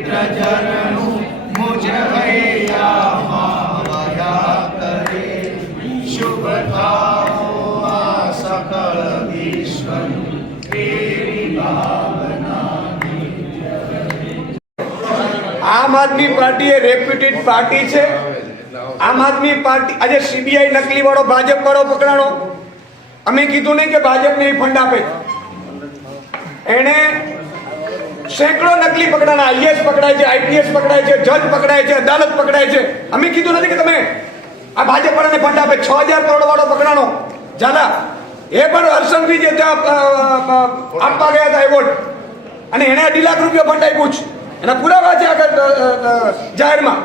પવિત્ર જરનું મુજ હૈયા કરે શુભ થાઓ સકળ વિશ્વનું આમ આદમી પાર્ટી એ રેપ્યુટેડ પાર્ટી છે આમ આદમી પાર્ટી આજે સીબીઆઈ નકલી વાળો ભાજપ વાળો પકડાણો અમે કીધું નહીં કે ભાજપને એ ફંડ આપે એણે સેંકડો નકલી પકડાના, આઈએસ પકડાય છે, આઈપીએસ પકડાય છે, જજ પકડાય છે, અદાલત પકડાય છે. અમે કીધું નથી કે તમે આ ભાજપ વાળાને ફંડ આપે, છ હજાર કરોડ વાળો પકડાણો. ઝાલા, એ પણ હર્ષંઘવી જે આપવા ગયા હતા એવોર્ડ અને એણે અઢી લાખ રૂપિયા ફંડ આપ્યું છે એના પુરાવા છે આગળ જાહેરમાં.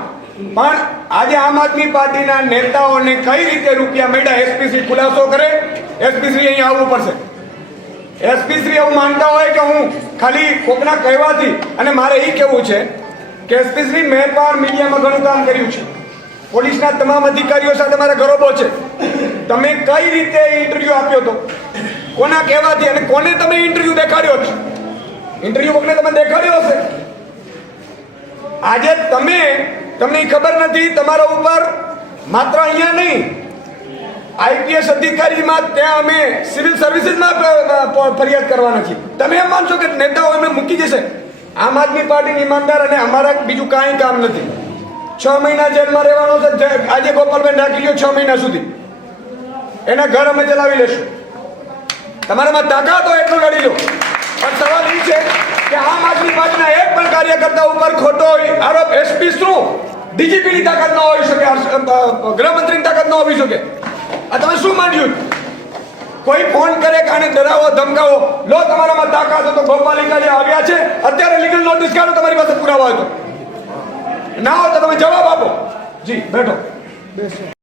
પણ આજે આમ આદમી પાર્ટીના નેતાઓને કઈ રીતે રૂપિયા મળ્યા એસપીસી ખુલાસો કરે? એસપીસી અહીંયા આવવું પડશે. એસપી શ્રી એવું માનતા હોય કે હું ખાલી કોકના કહેવાથી, અને મારે એ કહેવું છે કે એસપી મેં પણ મીડિયામાં ઘણું કામ કર્યું છે. પોલીસના તમામ અધિકારીઓ સાથે મારા ગરોબો છે. તમે કઈ રીતે ઇન્ટરવ્યુ આપ્યો હતો? કોના કહેવાથી અને કોને તમે ઇન્ટરવ્યુ દેખાડ્યો છે ઇન્ટરવ્યુ કોને તમે દેખાડ્યો હશે? આજે તમે, તમને ખબર નથી, તમારા ઉપર માત્ર અહીંયા નહીં આઈપીએસ અધિકારીમાં ત્યાં અમે સિવિલ સર્વિસીસમાં ફરિયાદ કરવાના છીએ. તમે એમ માનશો કે નેતાઓ અમે મૂકી જશે આમ આદમી પાર્ટીની ઈમાનદાર અને અમારા બીજું કાંઈ કામ નથી. છ મહિના જેલમાં રહેવાનો છે. આજે ગોપાલભાઈ રાખી લ્યો છ મહિના સુધી. એના ઘર અમે ચલાવી લેશું. તમારામાં તાકાત હોય એટલું લડી લો. પણ સવાલ એ છે કે આમ આદમી પાર્ટીના એક પણ કાર્યકર્તા ઉપર ખોટો આરોપ, એસપી શું? ડીજીપીની તાકાત ન હોઈ શકે ગૃહમંત્રીની તાકાત ન હોવી શકે. આ તમે શું માંડ્યું? કોઈ ફોન કરે કે આને ડરાવો, ધમકાવો, લો તમારામાં તાકાત તો ગોપાલિકા જે આવ્યા છે. અત્યારે લીગલ નોટિસ કાઢો, તમારી પાસે પુરાવા હોય તો. ના હોય તો તમે જવાબ આપો. જી, બેઠો.